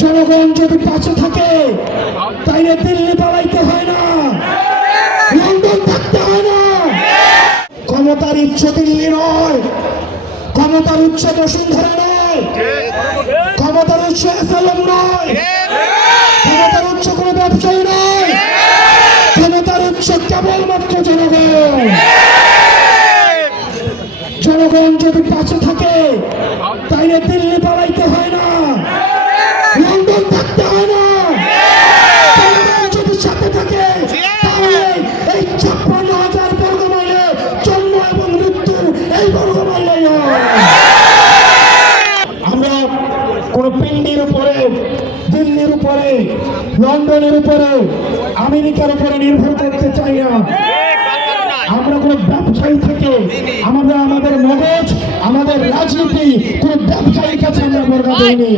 জনগণ যদি পাশে থাকে, তাইলে দিল্লি পালাইতে হয় না। লন্ডন থাকতে হয় না। ক্ষমতার উচ্চ দিল্লি নয়। ক্ষমতার উচ্চ বসুন্ধরা নয়। ক্ষমতার উচ্চ এসালম নয়। ক্ষমতার উচ্চ কোনো ব্যবসায়ী নয়। ক্ষমতার উচ্চ কেবলমাত্র জনগণ। জনগণ যদি পাশে থাকে, তাইলে দিল্লি পালাইতে হয় না। আমরা কোন পিন্ডির উপরে, দিল্লির উপরে, লন্ডনের উপরে, আমেরিকার উপরে নির্ভর করতে চাই না। আমরা কোনো ব্যবসায়ী থেকে আমরা আমাদের মগজ, আমাদের রাজনীতি কোন ব্যবসায়ীর কাছে আমরা বর্গা দিইনি